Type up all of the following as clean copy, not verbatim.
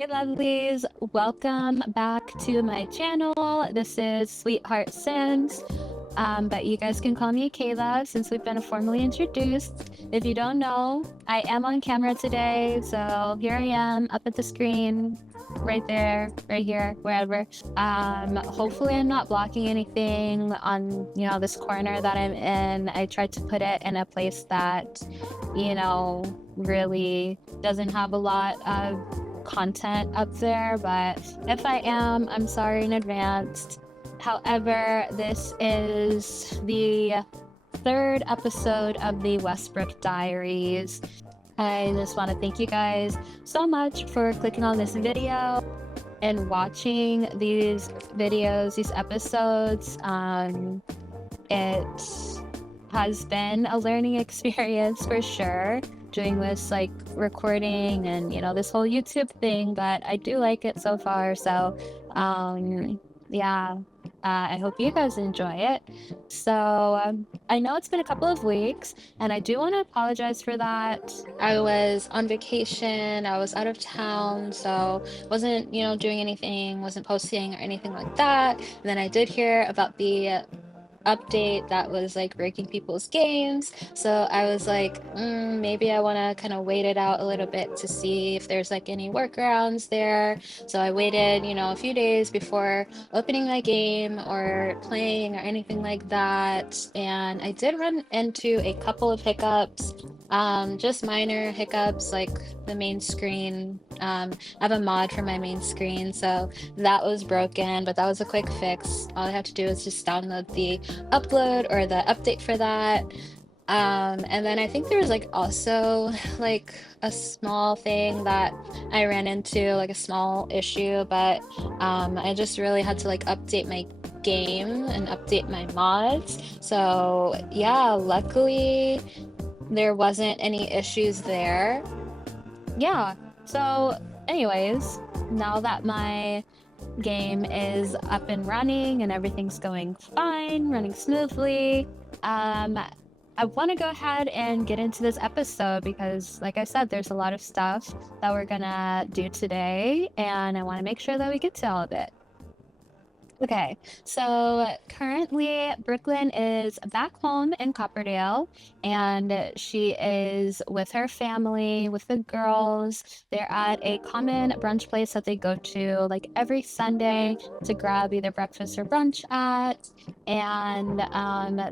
Hey lovelies, welcome back to my channel. This is Sweetheart Sims, but you guys can call me Kayla since we've been formally introduced. If you don't know, I am on camera today, so here I am up at the screen, right there, right here, wherever. Hopefully I'm not blocking anything on, this corner that I'm in. I tried to put it in a place that, really doesn't have a lot of content up there, but if I am, I'm sorry in advance. However, this is the third episode of the Westbrook diaries. I just want to thank you guys so much for clicking on this video and watching these videos, these episodes. It has been a learning experience for sure, doing this like recording and this whole YouTube thing, but I do like it so far. So yeah, I hope you guys enjoy it. So I know it's been a couple of weeks and I do want to apologize for that. I was on vacation, I was out of town, so wasn't doing anything, wasn't posting or anything like that. And then I did hear about the update that was like breaking people's games, so I was like, maybe I want to kind of wait it out a little bit to see if there's like any workarounds there. So I waited a few days before opening my game or playing or anything like that, and I did run into a couple of hiccups, just minor hiccups, like the main screen. I have a mod for my main screen, so that was broken, but that was a quick fix. All I have to do is just download the upload or the update for that. And then I think there was like also like a small thing that I ran into, like a small issue, but I just really had to like update my game and update my mods. So yeah, luckily there wasn't any issues there. Yeah, so anyways, now that my game is up and running and everything's going fine, running smoothly, I want to go ahead and get into this episode because, like I said, there's a lot of stuff that we're gonna do today, and I want to make sure that we get to all of it. Okay, so currently Brooklyn is back home in Copperdale, and she is with her family, with the girls. They're at a common brunch place that they go to like every Sunday to grab either breakfast or brunch at. And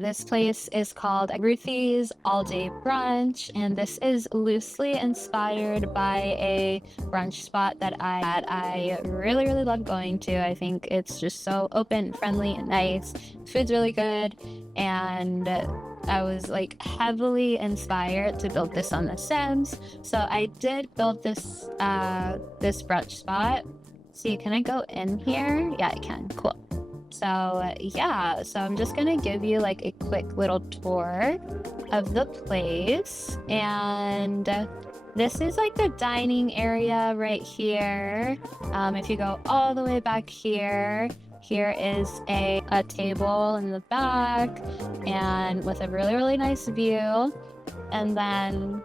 this place is called Ruthie's All Day Brunch, and this is loosely inspired by a brunch spot that I really, really love going to. I think it's just so open, friendly, and nice. Food's really good, and I was like heavily inspired to build this on The Sims. So I did build this this brunch spot. See, can I go in here? Yeah, I can. Cool. So yeah, so I'm just gonna give you like a quick little tour of the place, and this is like the dining area right here. If you go all the way back here, here is a table in the back and with a really, really nice view. And then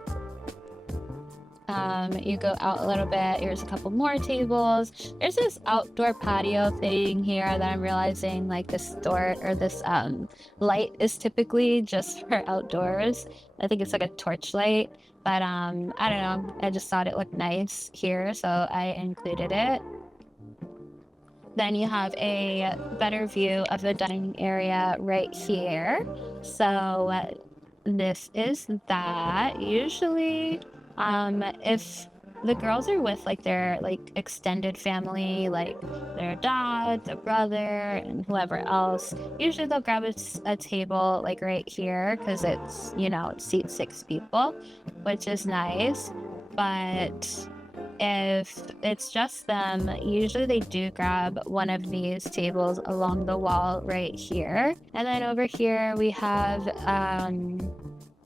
you go out a little bit, here's a couple more tables. There's this outdoor patio thing here that I'm realizing like this door or this light is typically just for outdoors. I think it's like a torch light, but I don't know, I just thought it looked nice here, so I included it. Then you have a better view of the dining area right here. So this is that. Usually if the girls are with like their like extended family, like their dad, their brother, and whoever else, usually they'll grab a table like right here because it's it seats 6 people, which is nice. But if it's just them, usually they do grab one of these tables along the wall right here. And then over here we have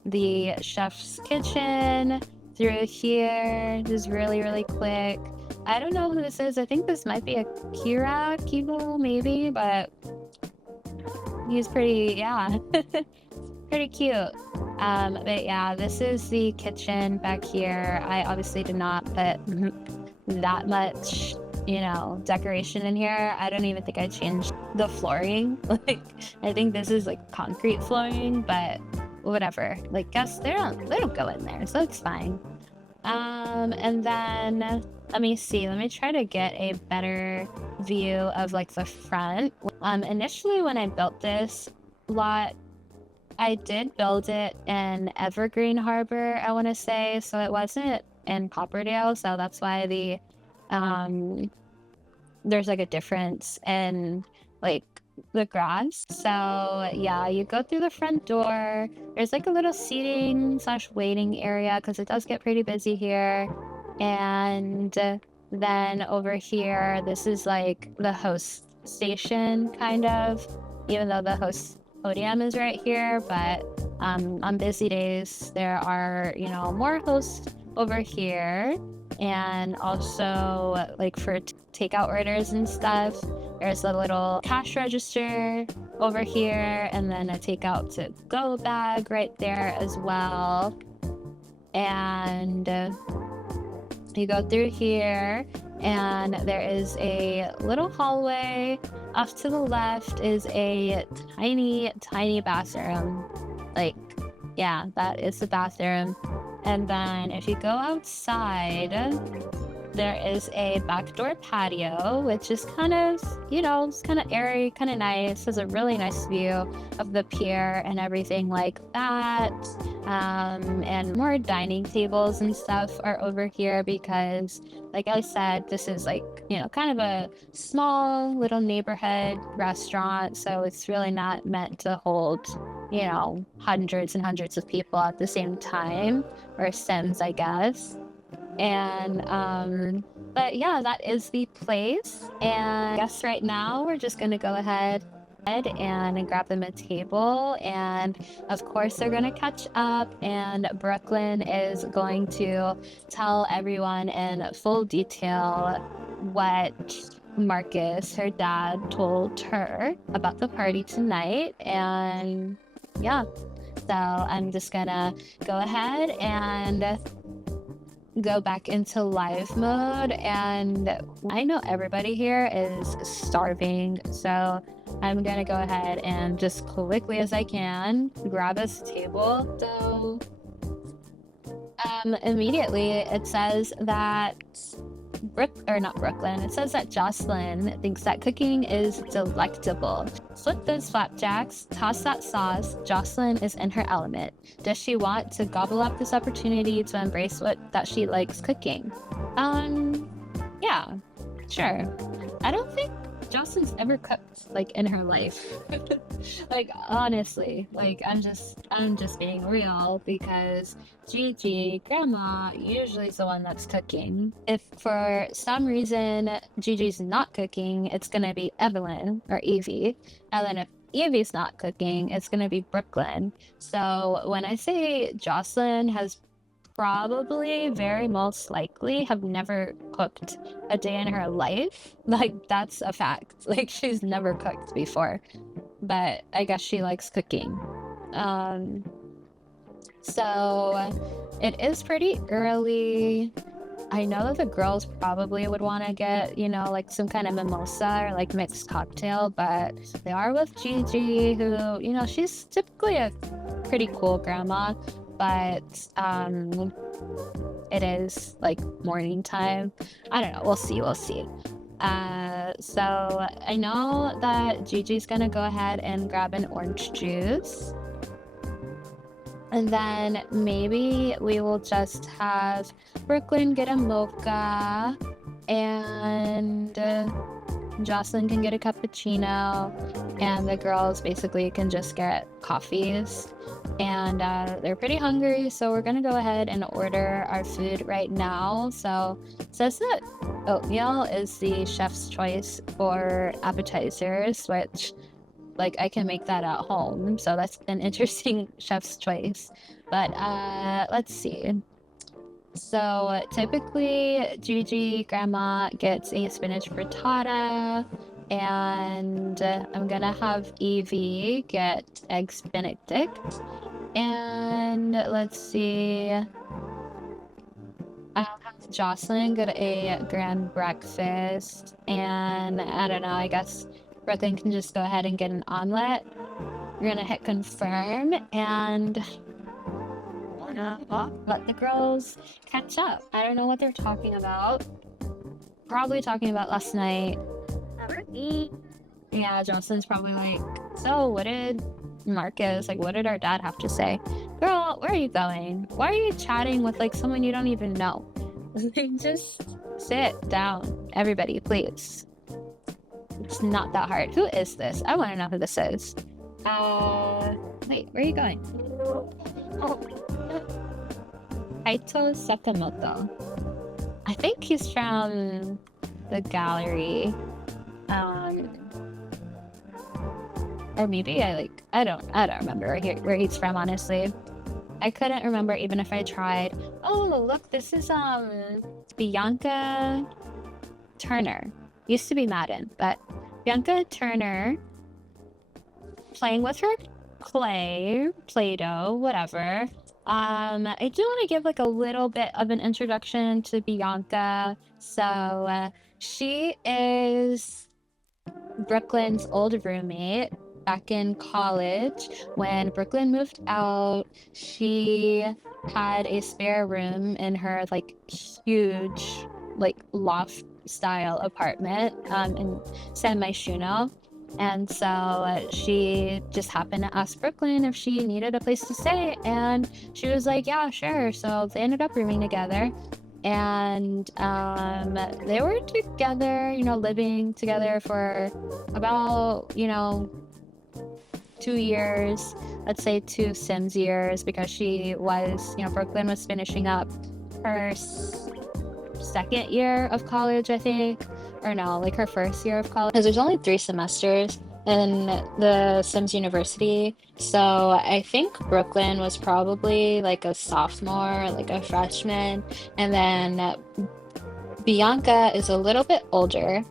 the chef's kitchen. Through here, this is really, really quick. I don't know who this is. I think this might be a Kibo, maybe, but he's pretty, yeah, pretty cute. But yeah, this is the kitchen back here. I obviously did not put that much, decoration in here. I don't even think I changed the flooring. Like, I think this is like concrete flooring, but whatever. Like, guess they don't go in there, so it's fine. And then let me see. Let me try to get a better view of like the front. Initially when I built this lot, I did build it in Evergreen Harbor, I want to say, so it wasn't in Copperdale, so that's why there's like a difference in like the grass. So yeah, you go through the front door. There's like a little seating / waiting area because it does get pretty busy here. And then over here, this is like the host station, kind of, even though the host podium is right here. But on busy days, there are, more hosts over here. And also, like, for takeout orders and stuff, there's a little cash register over here, and then a takeout to go bag right there as well. And you go through here, and there is a little hallway. Off to the left is a tiny bathroom. Like, yeah, that is the bathroom. And then if you go outside, there is a backdoor patio, which is kind of, it's kind of airy, kind of nice. Has a really nice view of the pier and everything like that. And more dining tables and stuff are over here because, like I said, this is like, kind of a small little neighborhood restaurant. So it's really not meant to hold, hundreds and hundreds of people at the same time, or sims, I guess. And but yeah, that is the place. And I guess right now we're just gonna go ahead and grab them a table, and of course they're gonna catch up, and Brooklyn is going to tell everyone in full detail what Marcus, her dad, told her about the party tonight. And yeah, so I'm just gonna go ahead and go back into live mode, and I know everybody here is starving, so I'm gonna go ahead and just quickly as I can grab us a table. So immediately it says that it says that Jocelyn thinks that cooking is delectable. Flip those flapjacks, toss that sauce. Jocelyn is in her element. Does she want to gobble up this opportunity to embrace that she likes cooking? Yeah, sure. I don't think Jocelyn's ever cooked like in her life. Like, honestly, like I'm just being real, because Gigi, grandma, usually is the one that's cooking. If for some reason Gigi's not cooking, it's gonna be Evelyn or Evie. And then if Evie's not cooking, it's gonna be Brooklyn. So when I say Jocelyn has probably, very most likely, have never cooked a day in her life, like, that's a fact. Like, she's never cooked before, but I guess she likes cooking. So it is pretty early. I know that the girls probably would want to get, like some kind of mimosa or like mixed cocktail, but they are with Gigi, who, she's typically a pretty cool grandma, but it is like morning time. I don't know. We'll see. So I know that Gigi's gonna go ahead and grab an orange juice. And then maybe we will just have Brooklyn get a mocha, and Jocelyn can get a cappuccino, and the girls basically can just get coffees. And they're pretty hungry, so we're gonna go ahead and order our food right now. So it says that oatmeal is the chef's choice for appetizers, which, like, I can make that at home, so that's an interesting chef's choice. But let's see. So typically Gigi, grandma, gets a spinach frittata, and I'm gonna have Evie get eggs benedict. And let's see, I'll have Jocelyn go to a grand breakfast, and I don't know, I guess Brooklyn can just go ahead and get an omelet. We're gonna hit confirm and let the girls catch up. I don't know what they're talking about. Probably talking about last night. Yeah, Jocelyn's probably like, so what did Marcus, like, what did our dad have to say? Girl, where are you going? Why are you chatting with like someone you don't even know? Like, just sit down, everybody, please. It's not that hard. Who is this? I want to know who this is. Wait, where are you going? Kaito Sakamoto. I think he's from the gallery. Or maybe I don't remember where he's from, honestly. I couldn't remember even if I tried. Oh, look, this is Bianca Turner. Used to be Madden, but Bianca Turner playing with her clay, Play-Doh, whatever. I do want to give like a little bit of an introduction to Bianca. So she is Brooklyn's old roommate back in college. When Brooklyn moved out, she had a spare room in her like huge like loft style apartment in San Myshuno. And so she just happened to ask Brooklyn if she needed a place to stay, and she was like, yeah, sure. So they ended up rooming together, and they were together, you know, living together for about, you know, 2 years, let's say 2 Sims years, because she was, you know, Brooklyn was finishing up her second year of college, I think, or no, like her first year of college, because there's only 3 semesters in the Sims University. So I think Brooklyn was probably like a sophomore, like a freshman, and then Bianca is a little bit older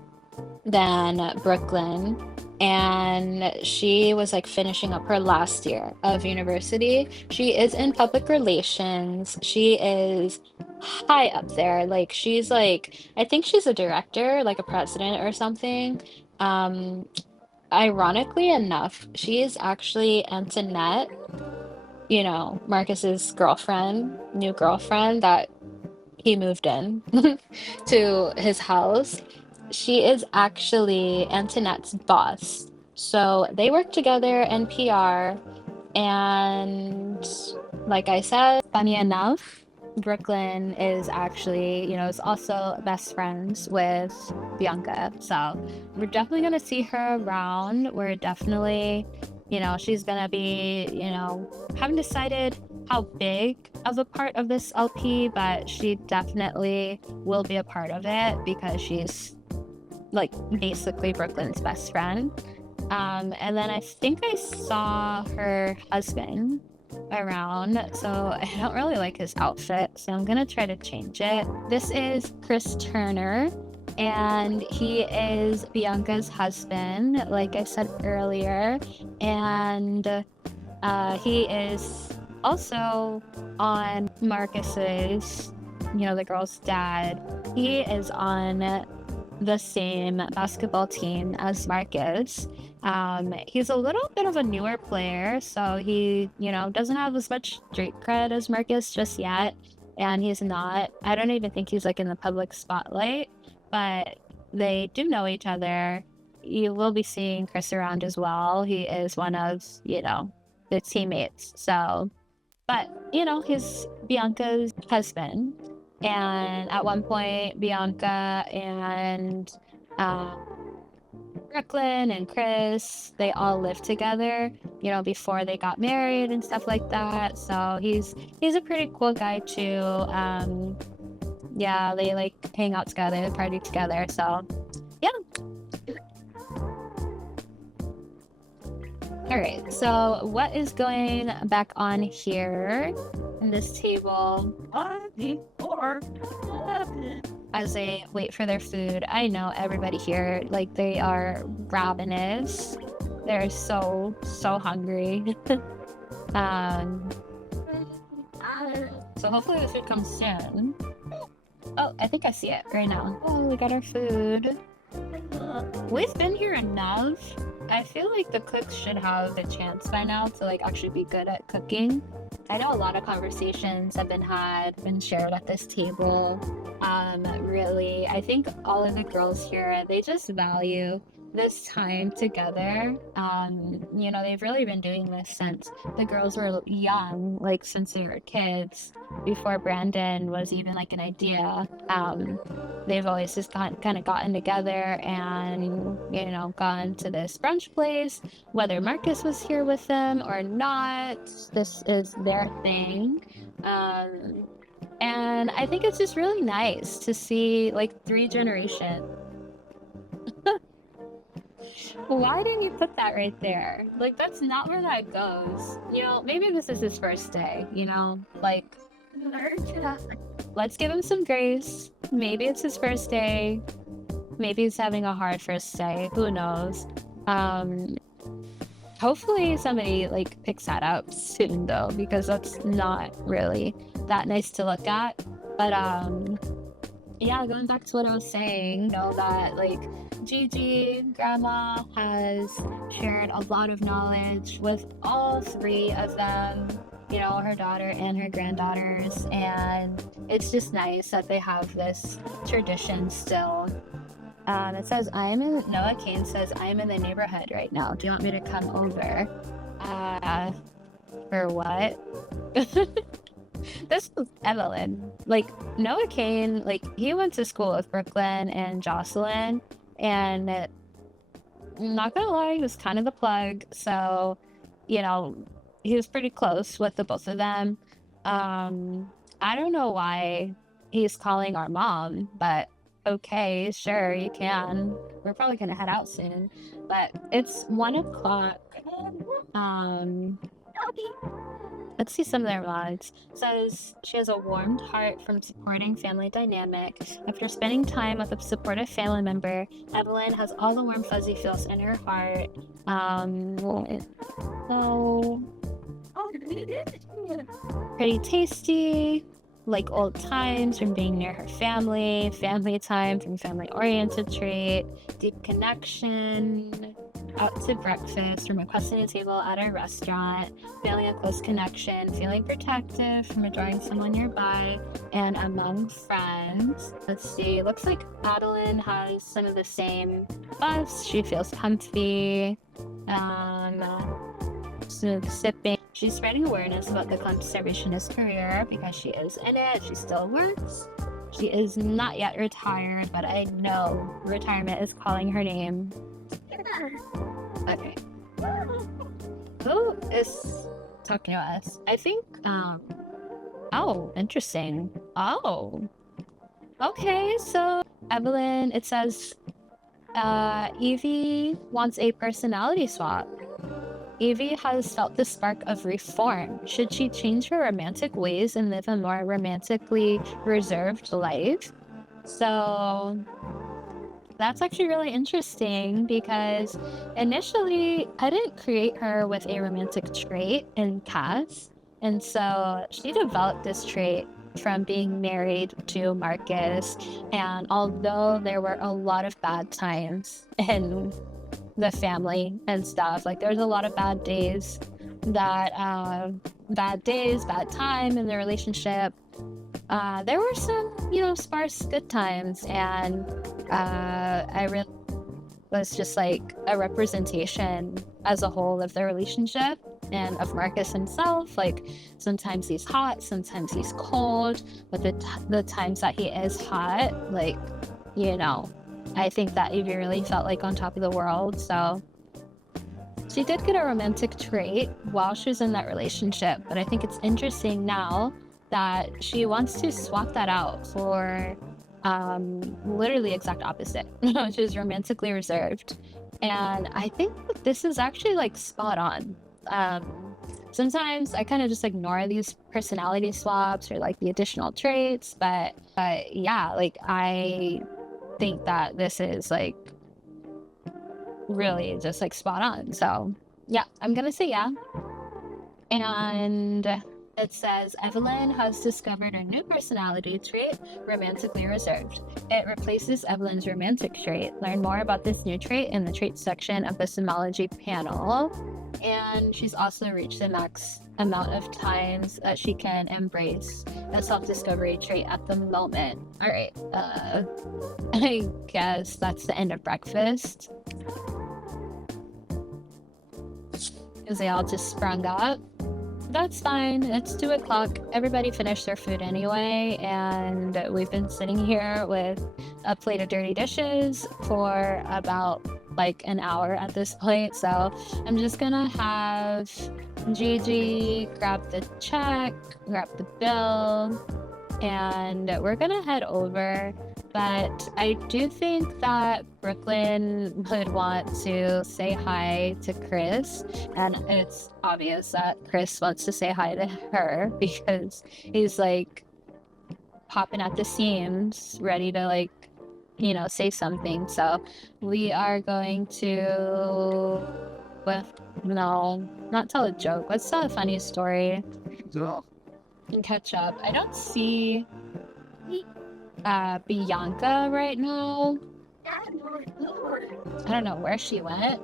than Brooklyn, and she was like finishing up her last year of university. She is in public relations. She is high up there. Like she's like, I think she's a director, like a president or something. Um, Ironically enough, she is actually Antoinette, you know, Marcus's girlfriend, new girlfriend that he moved in to his house. She is actually Antoinette's boss. So they work together in PR, and like I said, funny enough, Brooklyn is actually, you know, is also best friends with Bianca. So we're definitely gonna see her around. We're definitely, you know, she's gonna be, you know, haven't decided how big of a part of this LP, but she definitely will be a part of it because she's like basically Brooklyn's best friend. And then I think I saw her husband around, so I don't really like his outfit, so I'm gonna try to change it. This is Chris Turner, and he is Bianca's husband, like I said earlier, and he is also on Marcus's, you know, the girl's dad. He is on the same basketball team as Marcus. He's a little bit of a newer player, so he, you know, doesn't have as much street cred as Marcus just yet, and he's not, I don't even think he's like in the public spotlight, but they do know each other. You will be seeing Chris around as well. He is one of, you know, the teammates. So, but, you know, he's Bianca's husband. And at one point, Bianca and Brooklyn and Chris, they all lived together, you know, before they got married and stuff like that. So he's a pretty cool guy too. Yeah, they like hang out together, party together. So yeah. All right, so what is going back on here in this table? As they wait for their food, I know everybody here, like, they are ravenous. They're so hungry. So hopefully the food comes soon. Oh, I think I see it right now. Oh, we got our food. We've been here enough. I feel like the cooks should have a chance by now to like actually be good at cooking. I know a lot of conversations have been shared at this table. Really, I think all of the girls here, they just value this time together. They've really been doing this since the girls were young, like since they were kids, before Brandon was even like an idea. They've always just kind of gotten together and, gone to this brunch place, whether Marcus was here with them or not. This is their thing. And I think it's just really nice to see like 3 generations. Why didn't you put that right there? Like, that's not where that goes. Maybe this is his first day, Like, let's give him some grace. Maybe it's his first day. Maybe he's having a hard first day. Who knows? Hopefully somebody, like, picks that up soon, though, because that's not really that nice to look at. But, yeah, going back to what I was saying, that, like, Gigi, Grandma, has shared a lot of knowledge with all 3 of them, her daughter and her granddaughters, and it's just nice that they have this tradition still. It says, Noah Kane says, I am in the neighborhood right now. Do you want me to come over? For what? This is Evelyn. Like, Noah Kane, like, he went to school with Brooklyn and Jocelyn, and not gonna lie, he was kind of the plug, so, he was pretty close with the both of them. I don't know why he's calling our mom, but okay, sure, you can. We're probably gonna head out soon, but it's 1 o'clock. Let's see some of their vlogs. It says she has a warmed heart from supporting family dynamic. After spending time with a supportive family member, Evelyn has all the warm fuzzy feels in her heart. So pretty tasty, like old times from being near her family time from family-oriented trait, deep connection, out to breakfast, from requesting a table at a restaurant, feeling a close connection, feeling protective from adoring someone nearby, and among friends. Let's see, looks like Adeline has some of the same buffs. She feels comfy, smooth sipping. She's spreading awareness about the conservationist career because she is in it. She still works. She is not yet retired, but I know retirement is calling her name. Okay. Who is talking to us? I think, oh, interesting. Oh. Okay, so Evelyn, it says, Evie wants a personality swap. Evie has felt the spark of reform. Should she change her romantic ways and live a more romantically reserved life? So that's actually really interesting because initially I didn't create her with a romantic trait in Cass. And so she developed this trait from being married to Marcus. And although there were a lot of bad times in the family and stuff, like there's a lot of bad days, bad time in the relationship, there were some sparse good times, and I really was just like a representation as a whole of the relationship and of Marcus himself. Like sometimes he's hot, sometimes he's cold, but the times that he is hot, like I think that Evie really felt like on top of the world. So she did get a romantic trait while she was in that relationship, but I think it's interesting now that she wants to swap that out for literally exact opposite, which is romantically reserved. And I think that this is actually like spot on. Sometimes I kind of just ignore these personality swaps or like the additional traits, but yeah, like I think that this is like really just like spot on. So yeah, I'm gonna say yeah. And It says, Evelyn has discovered a new personality trait, romantically reserved. It replaces Evelyn's romantic trait. Learn more about this new trait in the traits section of the Simology panel. And she's also reached the max amount of times that she can embrace a self-discovery trait at the moment. All right, I guess that's the end of breakfast. Because they all just sprung up. That's fine. It's 2 o'clock. Everybody finished their food anyway, and we've been sitting here with a plate of dirty dishes for about like an hour at this point. So I'm just gonna have Gigi grab the check, grab the bill, and we're gonna head over. But I do think that Brooklyn would want to say hi to Chris, and it's obvious that Chris wants to say hi to her because he's like popping at the seams, ready to like, you know, say something. So we are going to, well, no, not tell a joke. Let's tell a funny story and catch up. I don't see Bianca right now. I don't know where she went.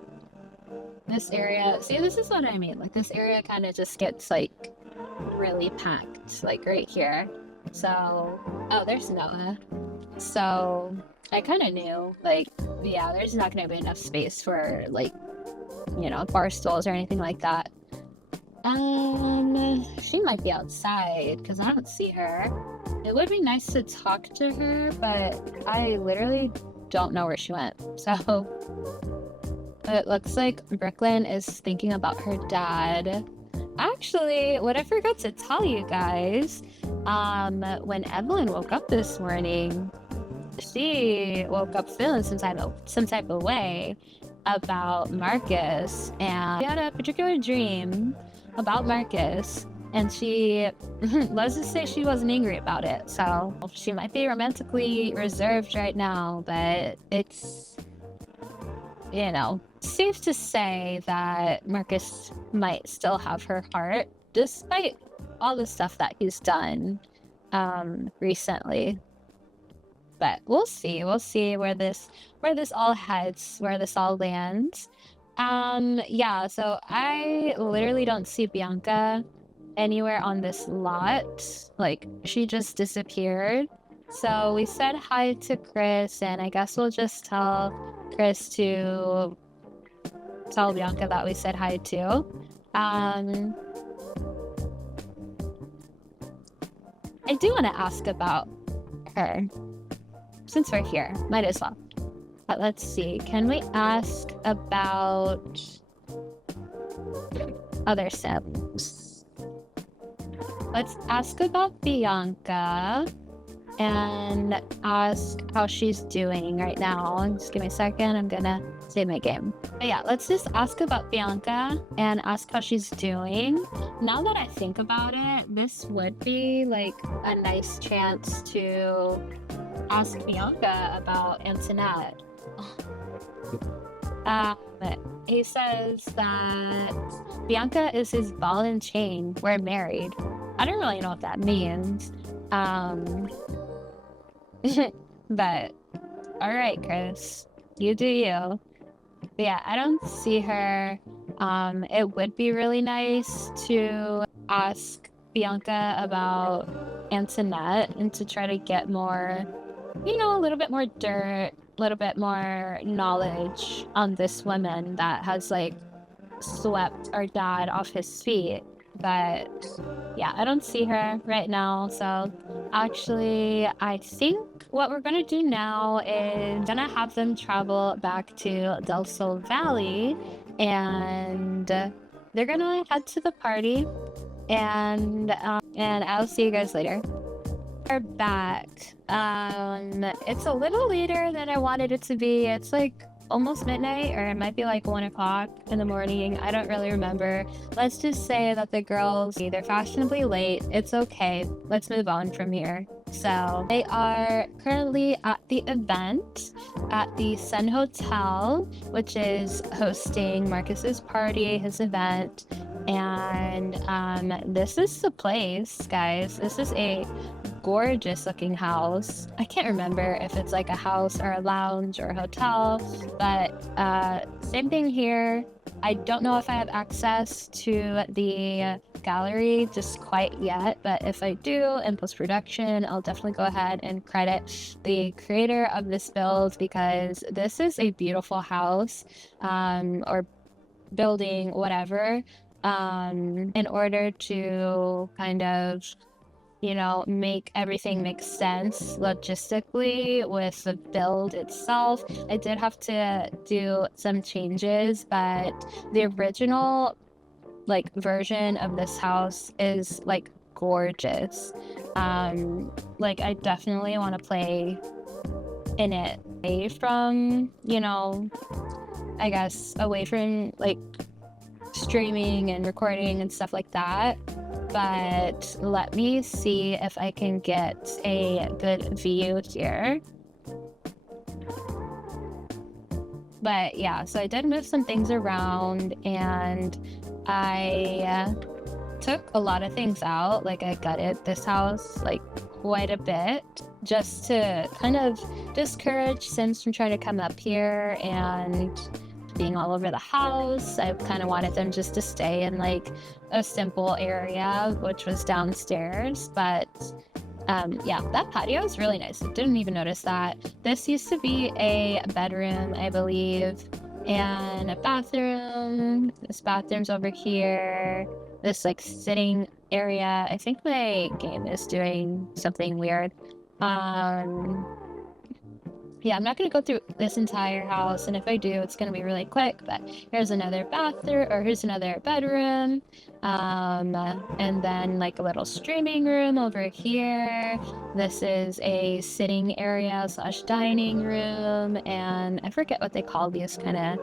This area, see, this is what I mean. Like, this area kind of just gets like really packed, like right here. So, oh, there's Noah. So I kind of knew, like, yeah, there's not gonna be enough space for like, you know, bar stools or anything like that. She might be outside because I don't see her. It would be nice to talk to her, but I literally don't know where she went. So it looks like Brooklyn is thinking about her dad. Actually, what I forgot to tell you guys, when Evelyn woke up this morning, she woke up feeling some type of way about Marcus, and she had a particular dream about Marcus, and she, let's just say she wasn't angry about it. So she might be romantically reserved right now, but it's, you know, safe to say that Marcus might still have her heart despite all the stuff that he's done recently. But we'll see where this all heads, where this all lands. Yeah, so I literally don't see Bianca anywhere on this lot. Like, she just disappeared. So we said hi to Chris, and I guess we'll just tell Chris to tell Bianca that we said hi too. I do want to ask about her. Since we're here, might as well. But let's see, can we ask about other sims? Let's ask about Bianca and ask how she's doing right now. Just give me a second, I'm gonna save my game. But yeah, let's just ask about Bianca and ask how she's doing. Now that I think about it, this would be like a nice chance to ask Bianca about Antoinette. He says that Bianca is his ball and chain. We're married. I don't really know what that means. But all right, Chris, you do you. But yeah, I don't see her. It would be really nice to ask Bianca about Antoinette and to try to get more, you know, a little bit more dirt, a little bit more knowledge on this woman that has like swept our dad off his feet. But yeah, I don't see her right now. So actually, I think what we're gonna do now is gonna have them travel back to Del Sol Valley, and they're gonna head to the party, and I'll see you guys later. We're back. It's a little later than I wanted it to be. It's like almost midnight, or it might be like 1 o'clock in the morning. I don't really remember. Let's just say that the girls, they're fashionably late. It's okay. Let's move on from here. So they are currently at the event at the Sun Hotel, which is hosting Marcus's party, his event. And this is the place, guys. This is a gorgeous looking house. I can't remember if it's like a house or a lounge or a hotel, but same thing here. I don't know if I have access to the gallery just quite yet, but if I do in post-production, I'll definitely go ahead and credit the creator of this build, because this is a beautiful house, or building, whatever, in order to kind of, you know, make everything make sense logistically with the build itself. I did have to do some changes, but the original like version of this house is like gorgeous. Like I definitely want to play in it away from, you know, I guess away from like streaming and recording and stuff like that. But let me see if I can get a good view here. But yeah, so I did move some things around, and I took a lot of things out. Like I gutted this house like quite a bit, just to kind of discourage Sims from trying to come up here and being all over the house. I kind of wanted them just to stay in like a simple area, which was downstairs. But yeah, that patio is really nice. I didn't even notice that. This used to be a bedroom, I believe, and a bathroom. This bathroom's over here. This like sitting area. I think my game is doing something weird. Yeah, I'm not going to go through this entire house, and if I do, it's going to be really quick. But here's another bathroom, or here's another bedroom, and then like a little streaming room over here. This is a sitting area slash dining room, and I forget what they call these kind of,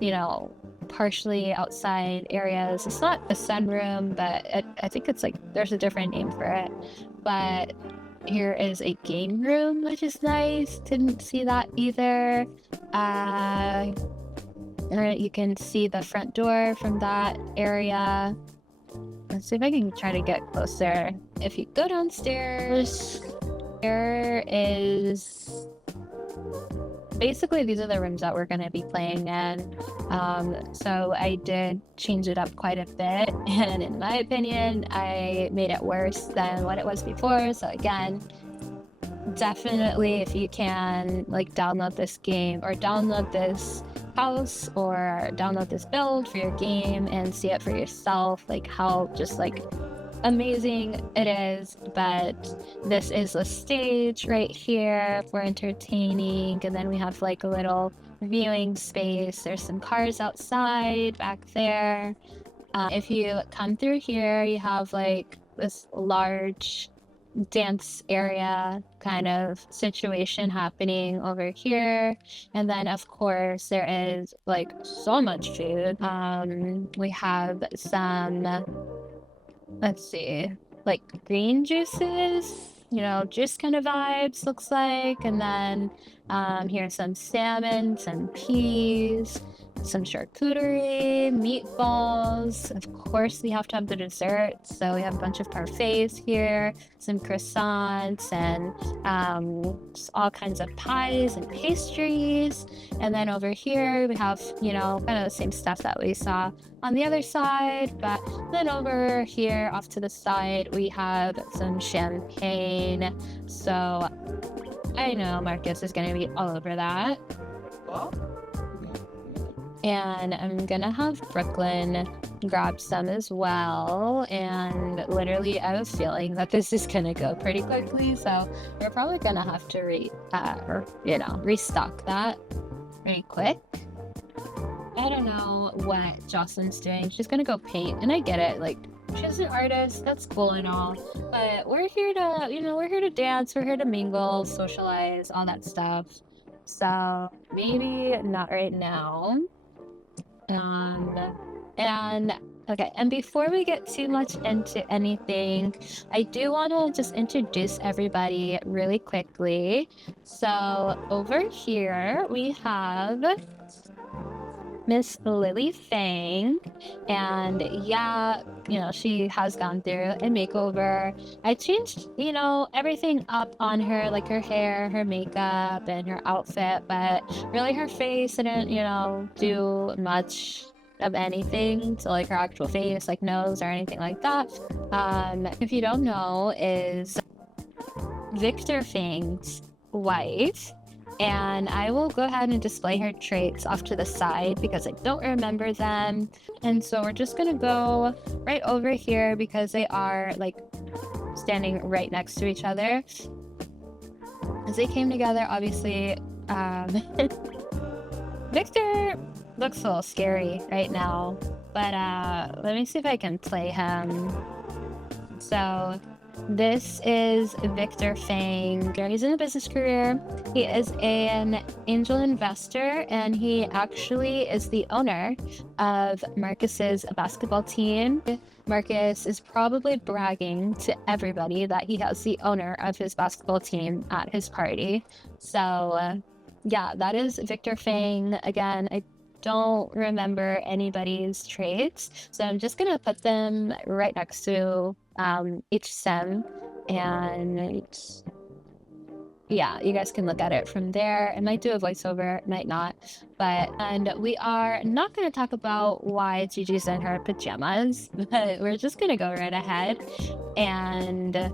you know, partially outside areas. It's not a sunroom, but I think it's like there's a different name for it. But here is a game room, which is nice. Didn't see that either. You can see the front door from that area. Let's see if I can try to get closer. If you go downstairs, there is... Basically, these are the rooms that we're going to be playing in. So I did change it up quite a bit, and in my opinion, I made it worse than what it was before. So again, definitely if you can, like, download this game, or download this house, or download this build for your game and see it for yourself, like how just like amazing it is. But this is the stage right here for entertaining, and then we have like a little viewing space. There's some cars outside back there. If you come through here, you have like this large dance area kind of situation happening over here. And then of course there is like so much food. We have some, let's see, like green juices, you know, juice kind of vibes looks like. And then here's some salmon, some peas, some charcuterie, meatballs. Of course, we have to have the desserts. So we have a bunch of parfaits here, some croissants, and just all kinds of pies and pastries. And then over here, we have, you know, kind of the same stuff that we saw on the other side. But then over here, off to the side, we have some champagne. So I know Marcus is going to be all over that. And I'm gonna have Brooklyn grab some as well. And literally, I was feeling that this is gonna go pretty quickly, so we're probably gonna have to restock that very quick. I don't know what Jocelyn's doing. She's gonna go paint, and I get it. Like, she's an artist, that's cool and all, but we're here to, we're here to dance, we're here to mingle, socialize, all that stuff. So maybe not right now. And before we get too much into anything, I do want to just introduce everybody really quickly. So over here we have Miss Lily Fang. And yeah, she has gone through a makeover. I changed, everything up on her, like her hair, her makeup, and her outfit, but really her face didn't, do much of anything to like her actual face, like nose or anything like that. If you don't know, is Victor Fang's wife, and I will go ahead and display her traits off to the side because I don't remember them. And so we're just gonna go right over here because they are like standing right next to each other. As they came together, obviously, Victor looks a little scary right now, but let me see if I can play him. So this is Victor Fang. He's in a business career. He is an angel investor, and he actually is the owner of Marcus's basketball team. Marcus is probably bragging to everybody that he has the owner of his basketball team at his party. So yeah, that is Victor Fang. Again, I don't remember anybody's traits, so I'm just gonna put them right next to each sim, and yeah, you guys can look at it from there. It might do a voiceover, it might not, and we are not going to talk about why Gigi's in her pajamas, but we're just going to go right ahead and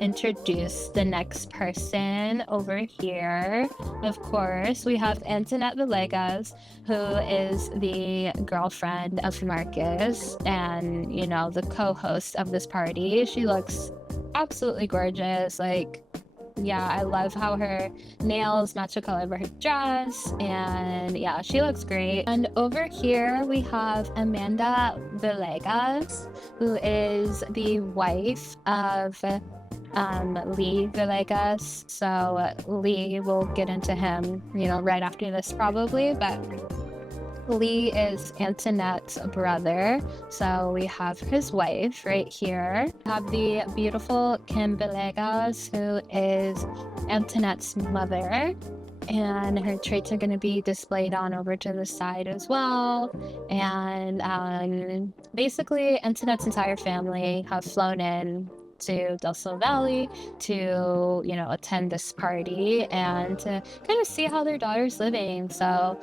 introduce the next person over here. Of course, we have Antoinette Villegas, who is the girlfriend of Marcus and, the co-host of this party. She looks absolutely gorgeous. Like, yeah, I love how her nails match the color of her dress, and yeah, she looks great. And over here we have Amanda Villegas, who is the wife of Lee Villegas. So Lee, will get into him, right after this probably, but Lee is Antoinette's brother, so we have his wife right here. We have the beautiful Kim Villegas, who is Antoinette's mother, and her traits are going to be displayed on over to the side as well. And basically, Antoinette's entire family have flown in to Del Sol Valley to, attend this party and to kind of see how their daughter's living. So,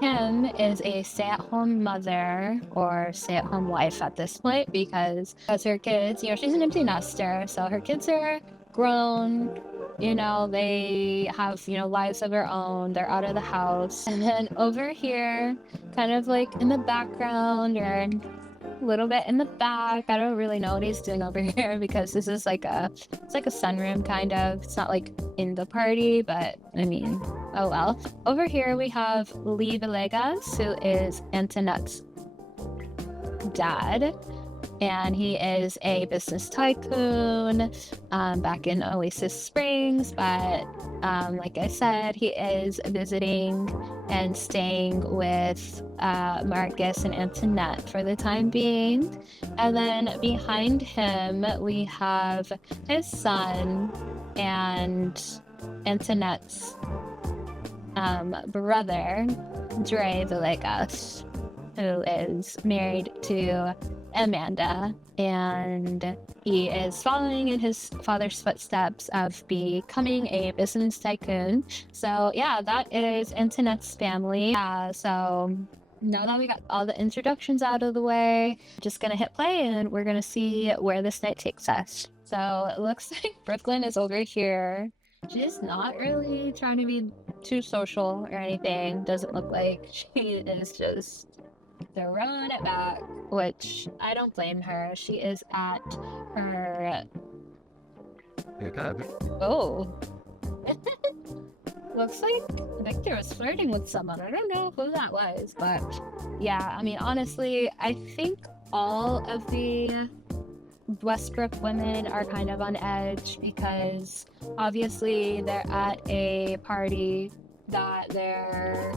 Kim is a stay-at-home mother or stay-at-home wife at this point because her kids, she's an empty nester, so her kids are grown, they have, lives of their own, they're out of the house. And then over here, kind of like in the background or a little bit in the back, I don't really know what he's doing over here because this is it's like a sunroom kind of. It's not like in the party, but I mean, oh well. Over here we have Lee Villegas, who is Antoinette's dad, and he is a business tycoon back in Oasis Springs, but like I said, he is visiting and staying with Marcus and Antoinette for the time being. And then behind him we have his son and Antoinette's brother, Dre Villegas, who is married to Amanda, and he is following in his father's footsteps of becoming a business tycoon. So yeah, that is Antoinette's family. So now that we got all the introductions out of the way, just gonna hit play and we're gonna see where this night takes us. So it looks like Brooklyn is over here. She's not really trying to be too social or anything. Doesn't look like she is just throwing it back, which I don't blame her. She is at her... Oh. Looks like Victor was flirting with someone. I don't know who that was, but yeah, I mean, honestly, I think all of the Westbrook women are kind of on edge because obviously they're at a party that they're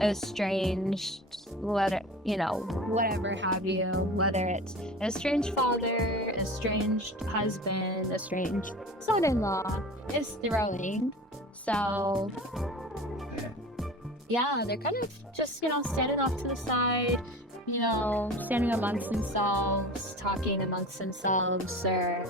estranged, whatever have you, whether it's estranged father, estranged husband, estranged son-in-law is throwing. So yeah, they're kind of just, standing off to the side, standing amongst themselves, talking amongst themselves, or,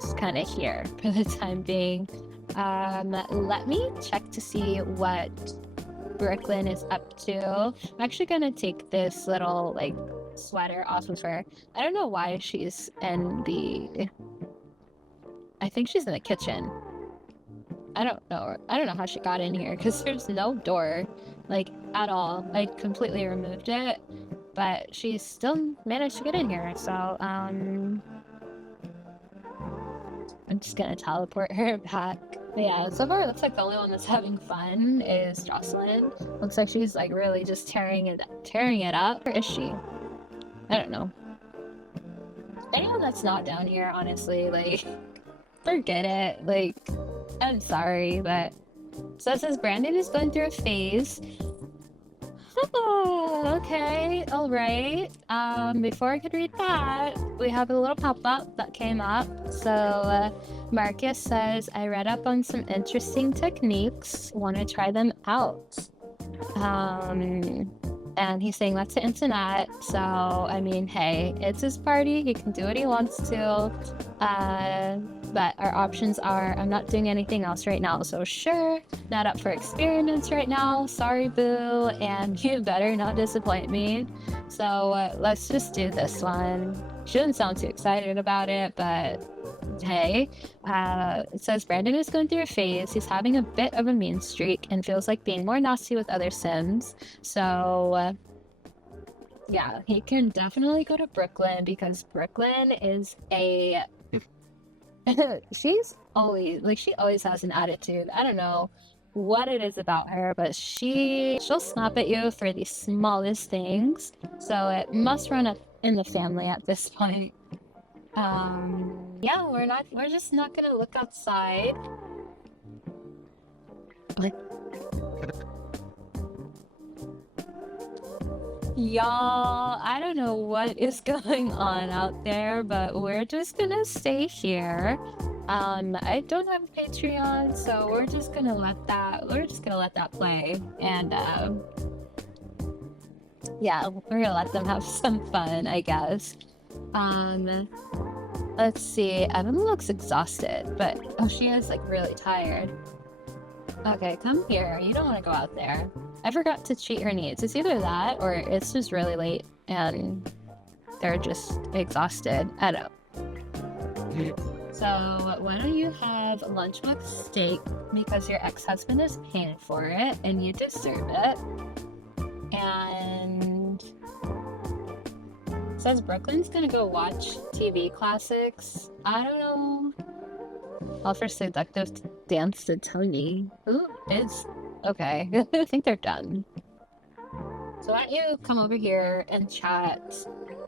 just kind of here for the time being. Let me check to see what Brooklyn is up to. I'm actually gonna take this little, like, sweater off of her. I don't know why she's in the... I think she's in the kitchen. I don't know how she got in here, because there's no door, like, at all. I completely removed it, but she still managed to get in here, so, I'm just gonna teleport her back. But yeah, so far it looks like the only one that's having fun is Jocelyn. Looks like she's, like, really just tearing it up. Or is she? I don't know. Anyone that's not down here, honestly, like, forget it. Like, I'm sorry, but... So it says Brandon is going through a phase. Oh, okay, alright. Before I could read that, we have a little pop-up that came up. So, Marcus says, I read up on some interesting techniques. Want to try them out. And he's saying that's to Antoinette. So, I mean, hey, it's his party. He can do what he wants to. But our options are, I'm not doing anything else right now. So sure, not up for experiments right now. Sorry, boo. And you better not disappoint me. So let's just do this one. Shouldn't sound too excited about it, but hey. It says Brandon is going through a phase. He's having a bit of a mean streak and feels like being more nasty with other Sims. So yeah, he can definitely go to Brooklyn because Brooklyn is a... she always has an attitude. I don't know what it is about her, but she'll snap at you for the smallest things. So it must run up in the family at this point. Yeah, we're just not gonna look outside. Y'all, I don't know what is going on out there, but we're just gonna stay here. I don't have a Patreon, so we're just gonna let that play. And yeah, we're gonna let them have some fun, I guess. Let's see. Evan looks exhausted, but she is like really tired. Okay, come here. You don't want to go out there. I forgot to cheat her needs. It's either that or it's just really late and they're just exhausted. I don't know. So why don't you have lunch with steak because your ex-husband is paying for it and you deserve it. And it says Brooklyn's gonna go watch TV classics. I don't know. Offer seductive dance to Tony. Who is... Okay, I think they're done. So why don't you come over here and chat?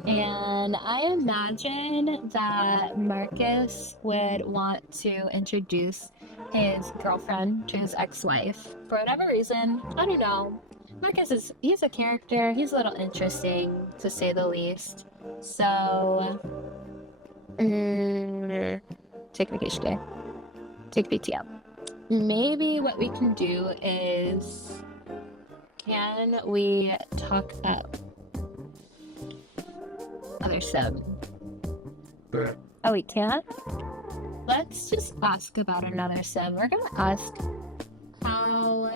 And I imagine that Marcus would want to introduce his girlfriend to his ex-wife. For whatever reason, I don't know. Marcus he's a character. He's a little interesting, to say the least. So... take vacation day. Take PTO. Maybe what we can do is... Can we talk up other sim? Oh, we can't? Let's just ask about another sim. We're gonna ask how...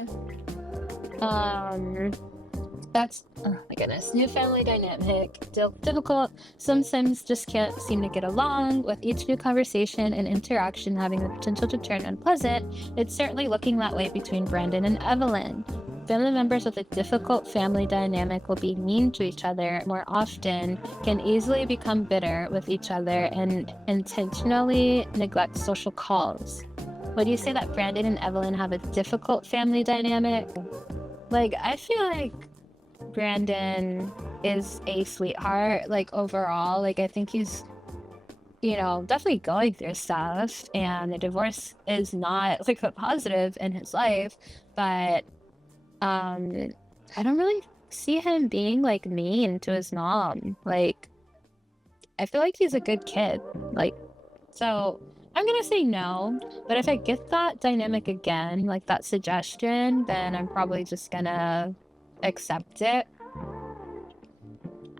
That's... Oh my goodness. New family dynamic. Difficult. Some Sims just can't seem to get along. With each new conversation and interaction having the potential to turn unpleasant, it's certainly looking that way between Brandon and Evelyn. Family members with a difficult family dynamic will be mean to each other more often, can easily become bitter with each other, and intentionally neglect social calls. Would you say that Brandon and Evelyn have a difficult family dynamic? Like, I feel like Brandon is a sweetheart, like, overall. Like, I think he's, definitely going through stuff, and the divorce is not, like, a positive in his life, but, I don't really see him being, like, mean to his mom. Like, I feel like he's a good kid. Like, so, I'm gonna say no, but if I get that dynamic again, like that suggestion, then I'm probably just gonna accept it.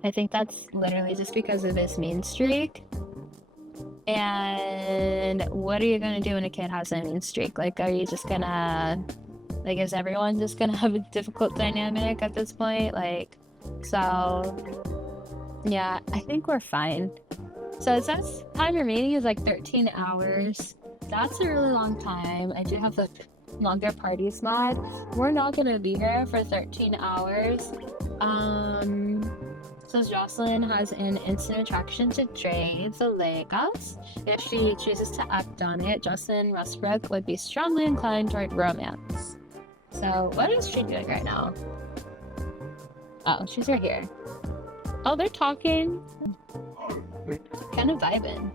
I think that's literally just because of this mean streak. And what are you gonna do when a kid has a mean streak? Like, are you just gonna, like, is everyone just gonna have a difficult dynamic at this point? Like, so, yeah, I think we're fine. So it says time remaining is like 13 hours. That's a really long time. I do have the longer parties mod. We're not gonna be here for 13 hours. So Jocelyn has an instant attraction to Dre, the Lagos. If she chooses to act on it, Jocelyn Westbrook would be strongly inclined toward romance. So what is she doing right now? Oh, she's right here. Oh, they're talking. Kind of vibing.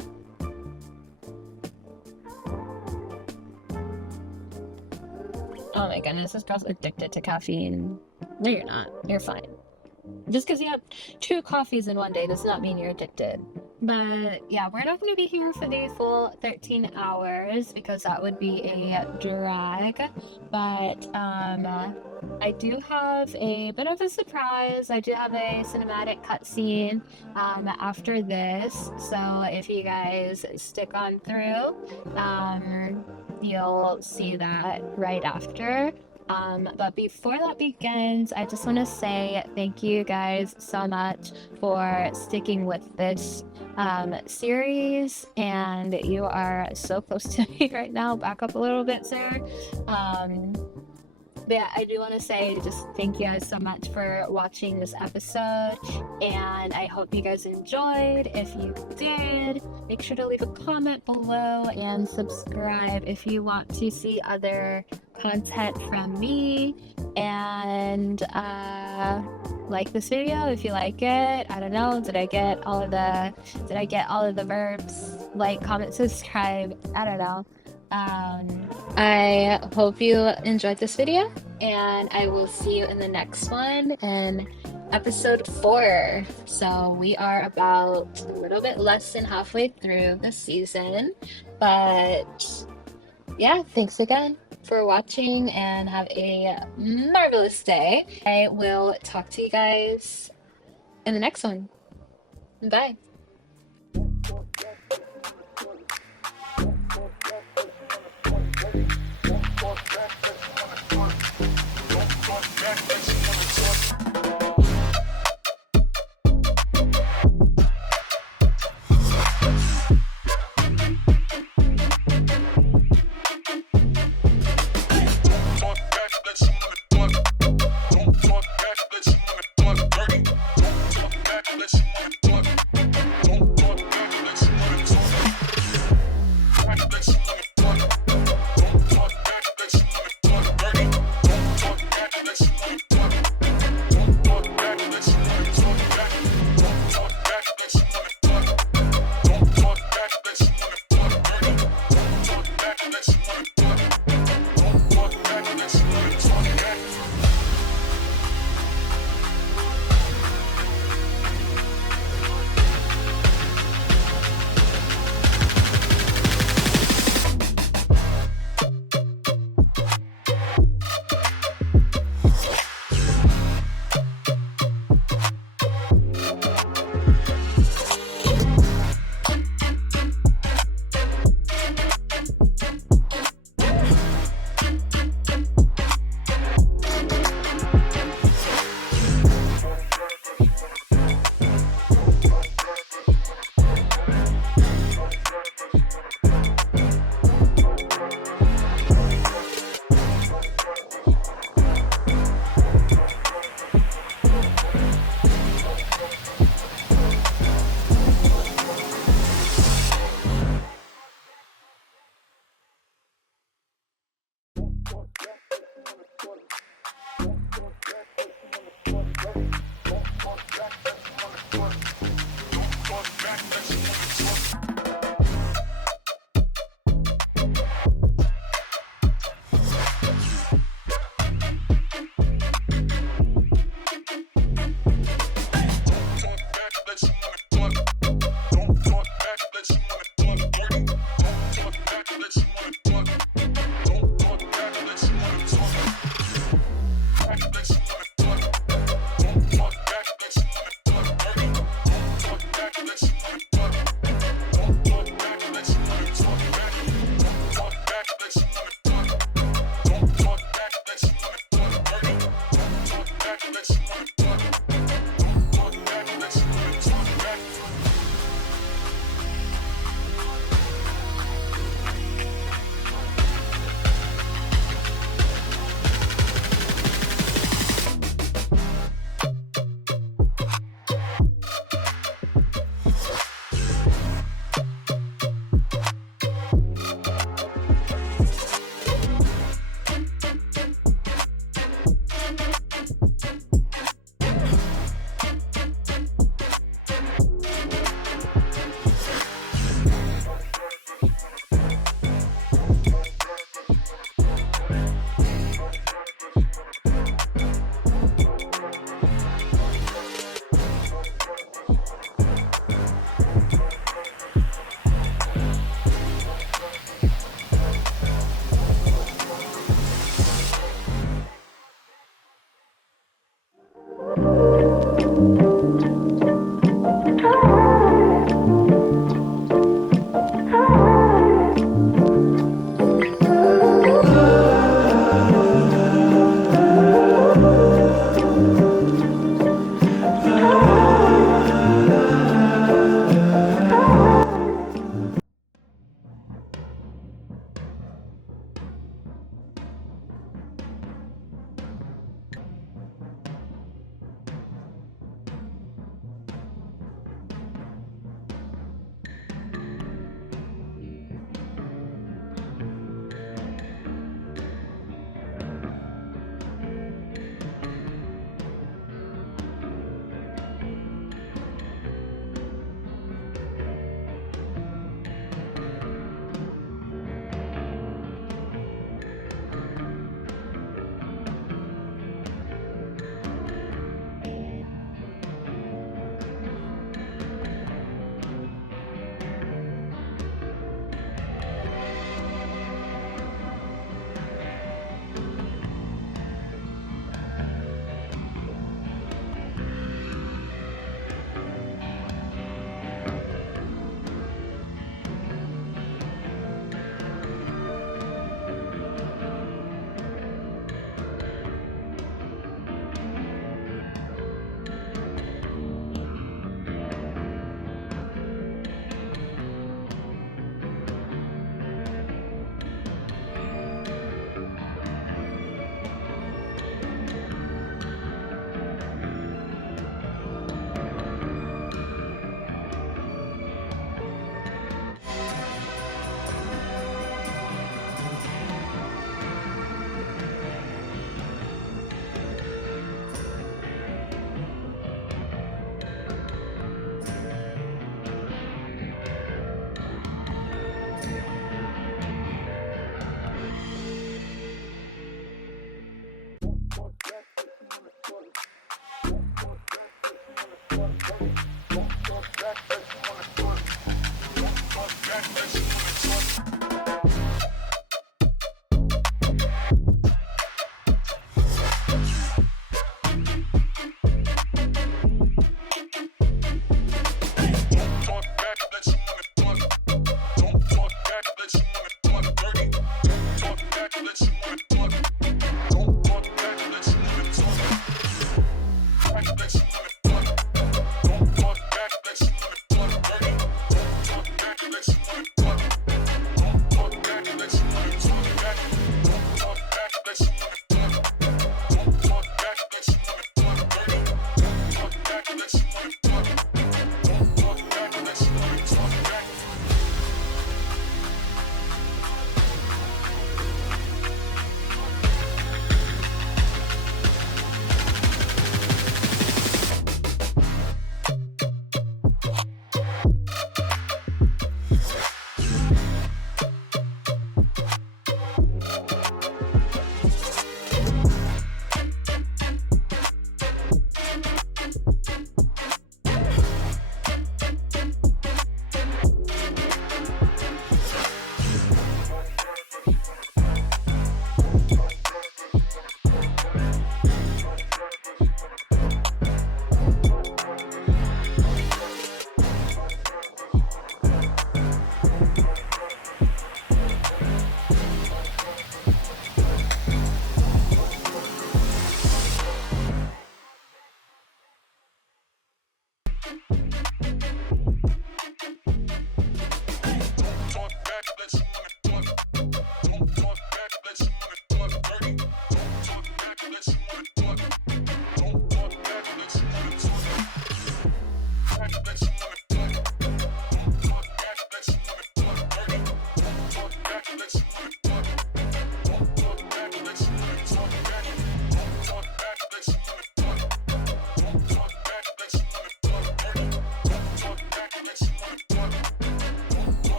Oh my goodness, this girl's addicted to caffeine. No, you're not. You're fine. Just because you have 2 coffees in one day does not mean you're addicted. But yeah, we're not going to be here for the full 13 hours because that would be a drag. But I do have a bit of a surprise. I do have a cinematic cutscene after this. So if you guys stick on through, you'll see that right after. But before that begins, I just want to say thank you guys so much for sticking with this series, and you are so close to me right now. Back up a little bit, sir. But yeah, I do want to say just thank you guys so much for watching this episode, and I hope you guys enjoyed. If you did, make sure to leave a comment below and subscribe if you want to see other content from me, and like this video if you like it. I don't know, did I get all of the verbs? Like, comment, subscribe, I don't know. I hope you enjoyed this video, and I will see you in the next one in episode 4. So we are about a little bit less than halfway through the season, but yeah, thanks again for watching and have a marvelous day. I will talk to you guys in the next one. Bye.